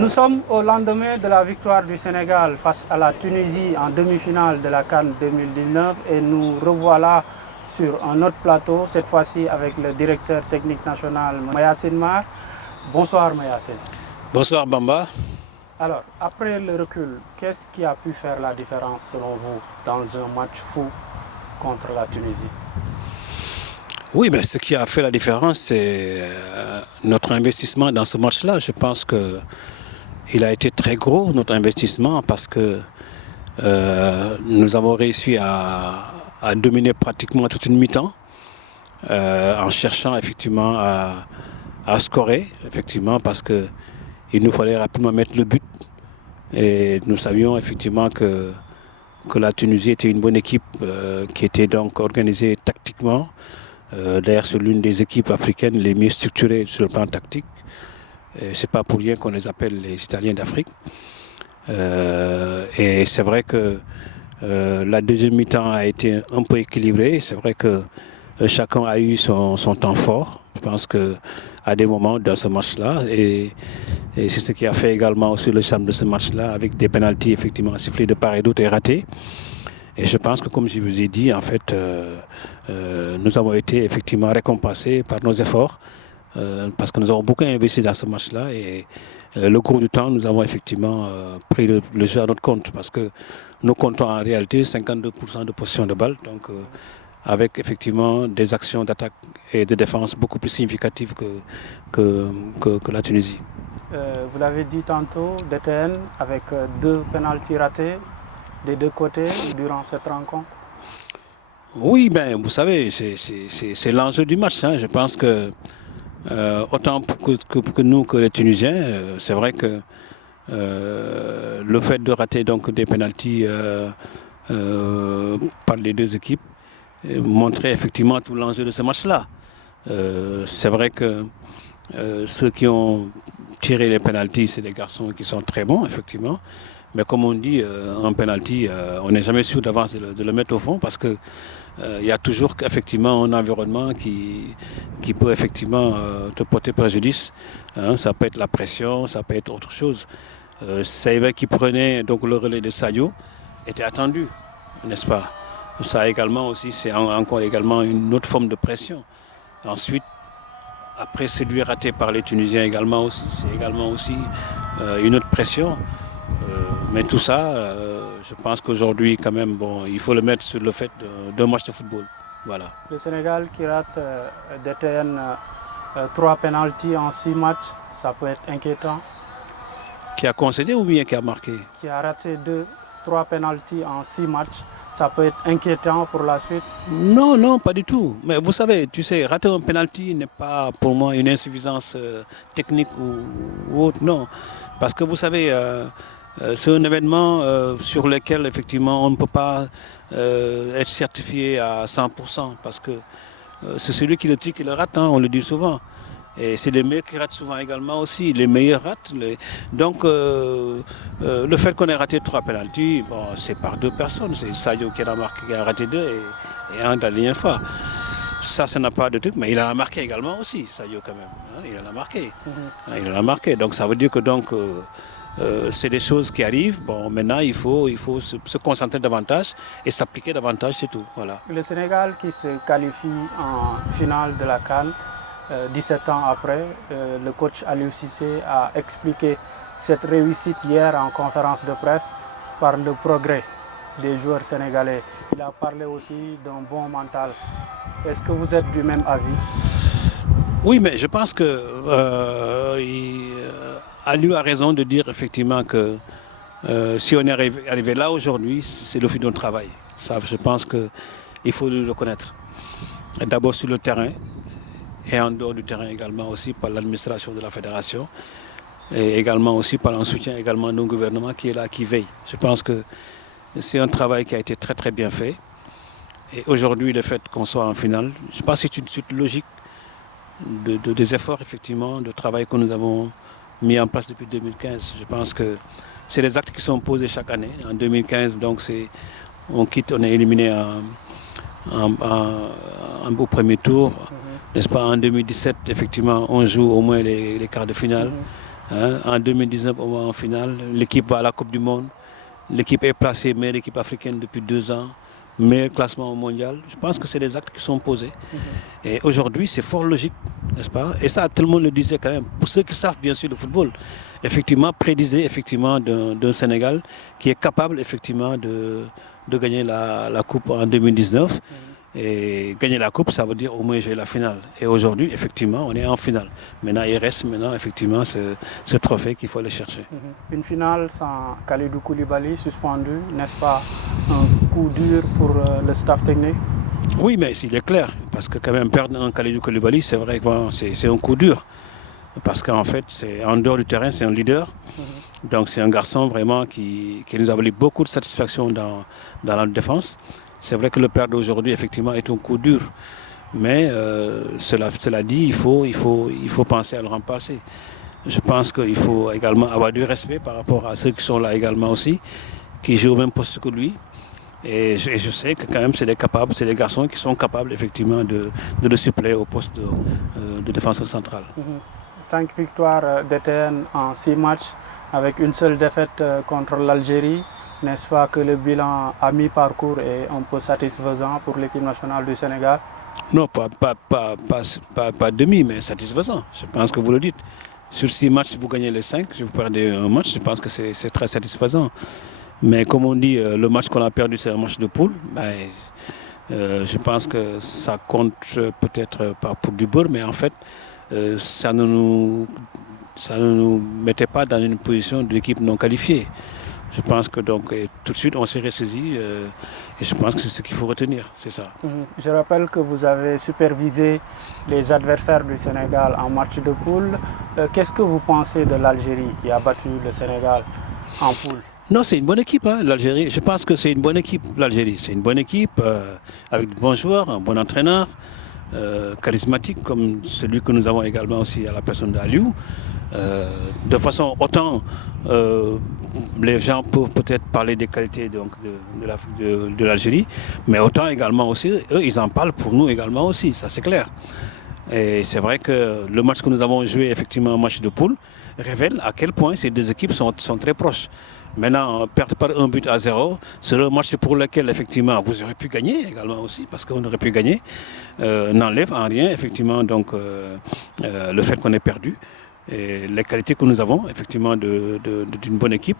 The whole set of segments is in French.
Nous sommes au lendemain de la victoire du Sénégal face à la Tunisie en demi-finale de la CAN 2019 et nous revoilà sur un autre plateau, cette fois-ci avec le directeur technique national Mayacine Mar. Bonsoir Mayacine. Bonsoir Bamba. Alors, après le recul, qu'est-ce qui a pu faire la différence selon vous dans un match fou contre la Tunisie? Oui, mais ce qui a fait la différence, c'est notre investissement dans ce match-là. Je pense qu'il a été très gros, notre investissement, parce que nous avons réussi à dominer pratiquement toute une mi-temps en cherchant effectivement à scorer, effectivement, parce qu'il nous fallait rapidement mettre le but. Et nous savions effectivement que la Tunisie était une bonne équipe qui était donc organisée tactiquement. D'ailleurs, c'est l'une des équipes africaines les mieux structurées sur le plan tactique. Ce n'est pas pour rien qu'on les appelle les Italiens d'Afrique. Et c'est vrai que la deuxième mi-temps a été un peu équilibrée. C'est vrai que chacun a eu son temps fort. Je pense qu'à des moments dans ce match-là, et c'est ce qui a fait également aussi le charme de ce match-là, avec des pénaltys effectivement sifflés de part et d'autre et ratés. Et je pense que, comme je vous ai dit, en fait, nous avons été effectivement récompensés par nos efforts parce que nous avons beaucoup investi dans ce match-là et le cours du temps, nous avons effectivement pris le jeu à notre compte parce que nous comptons en réalité 52% de possession de balle, donc avec effectivement des actions d'attaque et de défense beaucoup plus significatives que la Tunisie. Vous l'avez dit tantôt, DTN avec 2 pénaltys ratés des deux côtés durant cette rencontre? Oui, ben, vous savez, c'est l'enjeu du match. Hein. Je pense que autant que nous que les Tunisiens, c'est vrai que le fait de rater donc, des pénaltys par les deux équipes montrait effectivement tout l'enjeu de ce match-là. C'est vrai que ceux qui ont tiré les pénaltys, c'est des garçons qui sont très bons, effectivement. Mais comme on dit, un penalty, on n'est jamais sûr d'avance de le mettre au fond parce qu'il y a toujours effectivement un environnement qui peut effectivement te porter préjudice. Hein, ça peut être la pression, ça peut être autre chose. Saivet qui prenait donc le relais de Sadio était attendu, n'est-ce pas? Ça également aussi, c'est encore également une autre forme de pression. Ensuite, après celui raté par les Tunisiens également aussi, c'est également aussi une autre pression. Mais tout ça, je pense qu'aujourd'hui, quand même, bon, il faut le mettre sur le fait d'un match de football. Voilà. Le Sénégal qui rate DTN 3 pénaltys en 6 matchs, ça peut être inquiétant. Qui a concédé ou bien qui a marqué? Qui a raté 3 pénaltys en 6 matchs, ça peut être inquiétant pour la suite? Non, non, pas du tout. Mais vous savez, tu sais, rater un pénalty n'est pas pour moi une insuffisance technique ou autre, non. Parce que vous savez, c'est un événement sur lequel effectivement on ne peut pas être certifié à 100% parce que c'est celui qui le tire qui le rate, hein, on le dit souvent. Et c'est les meilleurs qui ratent souvent également aussi, les meilleurs ratent. Donc le fait qu'on ait raté 3 pénaltys, bon, c'est par 2 personnes. C'est Sadio qui en a marqué, qui a raté 2 et un de la dernière fois. Ça n'a pas de truc, mais il en a marqué également aussi, Sadio quand même. Hein, il en a marqué. Il en a marqué. Donc ça veut dire que donc c'est des choses qui arrivent. Bon, maintenant, il faut se concentrer davantage et s'appliquer davantage, c'est tout. Voilà. Le Sénégal qui se qualifie en finale de la CAN, 17 ans après, le coach Aliou Cissé a expliqué cette réussite hier en conférence de presse par le progrès des joueurs sénégalais. Il a parlé aussi d'un bon mental. Est-ce que vous êtes du même avis? Oui, mais je pense que Aliou a raison de dire effectivement que si on est arrivé là aujourd'hui, c'est le fruit d'un travail. Ça, je pense qu'il faut le reconnaître. D'abord sur le terrain et en dehors du terrain également aussi par l'administration de la fédération et également aussi par un soutien également de nos gouvernements qui est là, qui veille. Je pense que c'est un travail qui a été très très bien fait. Et aujourd'hui, le fait qu'on soit en finale, je pense que c'est une suite logique des efforts effectivement, de travail que nous avons mis en place depuis 2015. Je pense que c'est des actes qui sont posés chaque année. En 2015, donc on est éliminé au premier tour. N'est-ce pas? En 2017, effectivement, on joue au moins les quarts de finale. Hein. En 2019, on va en finale. L'équipe va à la Coupe du Monde. L'équipe est placée meilleure équipe africaine depuis 2 ans. Meilleur classement mondial. Je pense que c'est des actes qui sont posés. Et aujourd'hui, c'est fort logique, n'est-ce pas? Et ça, tout le monde le disait quand même. Pour ceux qui savent bien sûr le football, effectivement, prédisait effectivement d'un Sénégal qui est capable effectivement de gagner la Coupe en 2019. Et gagner la Coupe, ça veut dire au moins jouer la finale. Et aujourd'hui, effectivement, on est en finale. Maintenant, il reste effectivement ce trophée qu'il faut aller chercher. Une finale sans Kalidou Koulibaly suspendu, n'est-ce pas un coup dur pour le staff technique? Oui, mais il est clair, parce que quand même perdre un Kalidou Koulibaly, c'est vrai que c'est un coup dur. Parce qu'en fait, en dehors du terrain, c'est un leader. Donc c'est un garçon vraiment qui nous a valu beaucoup de satisfaction dans la défense. C'est vrai que le perdre aujourd'hui, effectivement, est un coup dur. Mais cela dit, il faut penser à le remplacer. Je pense qu'il faut également avoir du respect par rapport à ceux qui sont là également aussi, qui jouent au même poste que lui. Et je sais que quand même c'est des garçons qui sont capables effectivement de le suppléer au poste de défenseur central. 5 victoires d'ETN en 6 matchs avec une seule défaite contre l'Algérie. N'est-ce pas que le bilan à mi-parcours est un peu satisfaisant pour l'équipe nationale du Sénégal? Non, pas demi, mais satisfaisant. Je pense que vous le dites. Sur 6 matchs, vous gagnez les 5, si vous perdez un match, je pense que c'est très satisfaisant. Mais comme on dit, le match qu'on a perdu, c'est un match de poule. Je pense que ça compte peut-être pas pour du beurre, mais en fait, ça ne nous mettait pas dans une position de l'équipe non qualifiée. Je pense que donc tout de suite on s'est ressaisi et je pense que c'est ce qu'il faut retenir, c'est ça. Je rappelle que vous avez supervisé les adversaires du Sénégal en match de poule. Qu'est-ce que vous pensez de l'Algérie qui a battu le Sénégal en poule? Non, c'est une bonne équipe, hein, l'Algérie. Je pense que c'est une bonne équipe, l'Algérie. C'est une bonne équipe avec de bons joueurs, un bon entraîneur, charismatique comme celui que nous avons également aussi à la personne d'Aliou. De façon, autant les gens peuvent peut-être parler des qualités de l'Algérie, mais autant également aussi, eux, ils en parlent pour nous également aussi, ça c'est clair. Et c'est vrai que le match que nous avons joué, effectivement, un match de poule, révèle à quel point ces deux équipes sont très proches. Maintenant, perdre par 1-0, c'est le match pour lequel, effectivement, vous aurez pu gagner également aussi, parce qu'on aurait pu gagner, n'enlève en rien, effectivement, donc, le fait qu'on ait perdu. Et les qualités que nous avons, effectivement, d'une bonne équipe.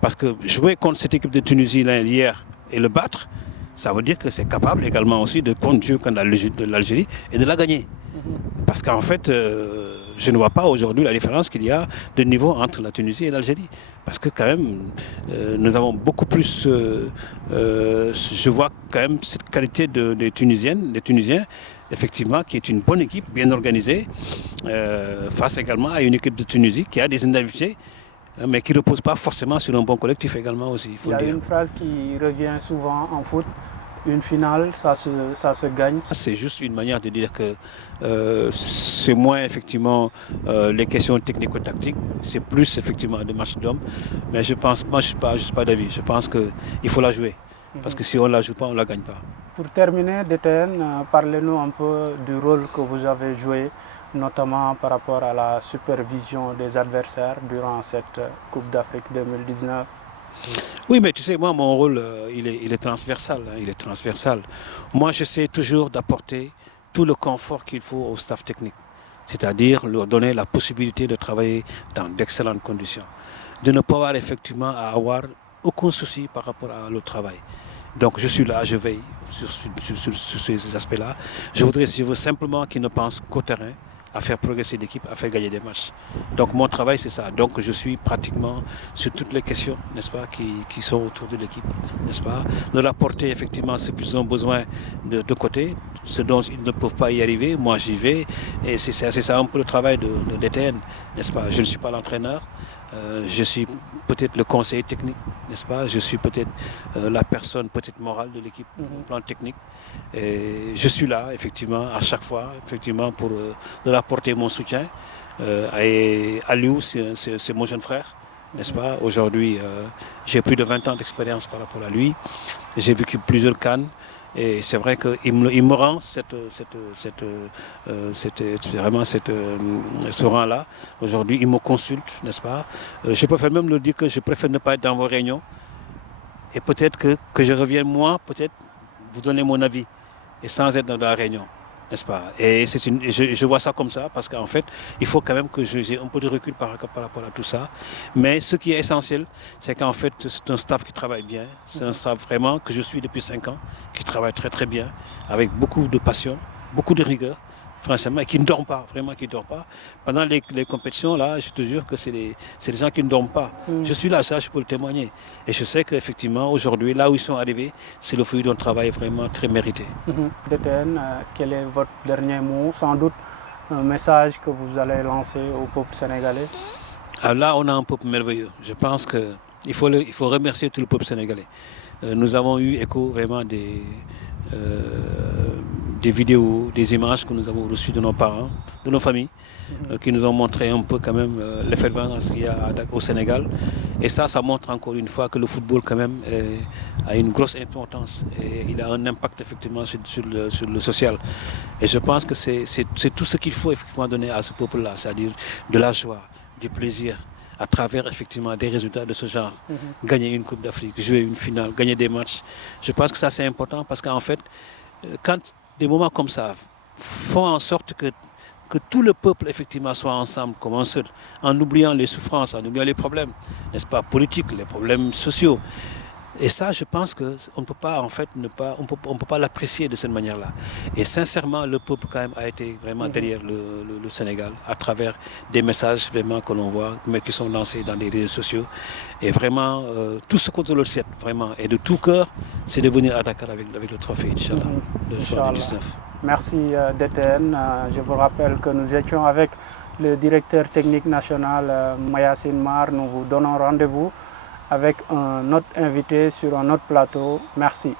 Parce que jouer contre cette équipe de Tunisie là, hier et le battre, ça veut dire que c'est capable également aussi de jouer contre l'Algérie et de la gagner. Parce qu'en fait, je ne vois pas aujourd'hui la différence qu'il y a de niveau entre la Tunisie et l'Algérie. Parce que quand même, nous avons beaucoup plus... je vois quand même cette qualité des Tunisiens, effectivement, qui est une bonne équipe, bien organisée, face également à une équipe de Tunisie qui a des individualités, mais qui ne repose pas forcément sur un bon collectif également aussi, il faut le dire. Il y a une phrase qui revient souvent en foot, une finale, ça se gagne. C'est juste une manière de dire que c'est moins effectivement les questions technico-tactiques, c'est plus effectivement des matchs d'hommes. Mais je pense, moi je ne suis pas d'avis, je pense qu'il faut la jouer. Parce que si on ne la joue pas, on ne la gagne pas. Pour terminer, DTN, parlez-nous un peu du rôle que vous avez joué, notamment par rapport à la supervision des adversaires durant cette Coupe d'Afrique 2019. Oui, mais tu sais, moi, mon rôle, il est transversal. Hein, il est transversal. Moi, j'essaie toujours d'apporter tout le confort qu'il faut au staff technique. C'est-à-dire leur donner la possibilité de travailler dans d'excellentes conditions. De ne pas avoir effectivement à avoir aucun souci par rapport à leur travail. Donc, je suis là, je veille sur ces aspects-là. Je veux simplement qu'ils ne pensent qu'au terrain, à faire progresser l'équipe, à faire gagner des matchs. Donc mon travail c'est ça. Donc je suis pratiquement sur toutes les questions, n'est-ce pas, qui sont autour de l'équipe, n'est-ce pas, de leur apporter effectivement ce qu'ils ont besoin de côté, ce dont ils ne peuvent pas y arriver, moi j'y vais. Et c'est ça un peu le travail de DTN, n'est-ce pas. Je ne suis pas l'entraîneur. Je suis peut-être le conseiller technique, n'est-ce pas? Je suis peut-être la personne peut-être morale de l'équipe, au plan technique. Et je suis là, effectivement, à chaque fois, effectivement, pour leur apporter mon soutien. Et Aliou, c'est mon jeune frère, n'est-ce pas? Aujourd'hui, j'ai plus de 20 ans d'expérience par rapport à lui. J'ai vécu plusieurs CAN. Et c'est vrai qu'il me rend vraiment ce rang-là. Aujourd'hui, il me consulte, n'est-ce pas? Je préfère même le dire que je préfère ne pas être dans vos réunions. Et peut-être que je revienne moi, peut-être vous donner mon avis. Et sans être dans la réunion, n'est-ce pas? Et je vois ça comme ça, parce qu'en fait, il faut quand même que j'ai un peu de recul par rapport à tout ça. Mais ce qui est essentiel, c'est qu'en fait, c'est un staff qui travaille bien. C'est un staff vraiment que je suis depuis 5 ans, qui travaille très très bien, avec beaucoup de passion, beaucoup de rigueur, franchement, et qui ne dorment pas, vraiment qui ne dorment pas. Pendant les compétitions, là, je te jure que c'est des gens qui ne dorment pas. Je suis là, ça, je peux le témoigner. Et je sais qu'effectivement, aujourd'hui, là où ils sont arrivés, c'est le fruit d'un travail vraiment très mérité. DTN, quel est votre dernier mot? Sans doute un message que vous allez lancer au peuple sénégalais? Alors là, on a un peuple merveilleux. Je pense qu'il faut remercier tout le peuple sénégalais. Nous avons eu écho vraiment des vidéos, des images que nous avons reçues de nos parents, de nos familles, qui nous ont montré un peu quand même l'effervescence qu'il y a au Sénégal. Et ça montre encore une fois que le football quand même a une grosse importance et il a un impact effectivement sur le social. Et je pense que c'est tout ce qu'il faut effectivement donner à ce peuple-là, c'est-à-dire de la joie, du plaisir, à travers effectivement des résultats de ce genre. Gagner une Coupe d'Afrique, jouer une finale, gagner des matchs. Je pense que ça c'est important parce qu'en fait, quand des moments comme ça font en sorte que tout le peuple effectivement soit ensemble comme un seul, en oubliant les souffrances, en oubliant les problèmes, n'est-ce pas, politiques, les problèmes sociaux. Et ça, je pense qu'on ne peut pas, en fait, on peut pas l'apprécier de cette manière-là. Et sincèrement, le peuple quand même a été vraiment derrière le Sénégal, à travers des messages vraiment que l'on voit, mais qui sont lancés dans les réseaux sociaux. Et vraiment, tout ce qu'on le souhaite, vraiment, et de tout cœur, c'est de venir à Dakar avec le trophée, Inch'Allah, le soir du 19. Merci DTN. Je vous rappelle que nous étions avec le directeur technique national Mayacine Mar. Nous vous donnons rendez-vous avec un autre invité sur un autre plateau. Merci.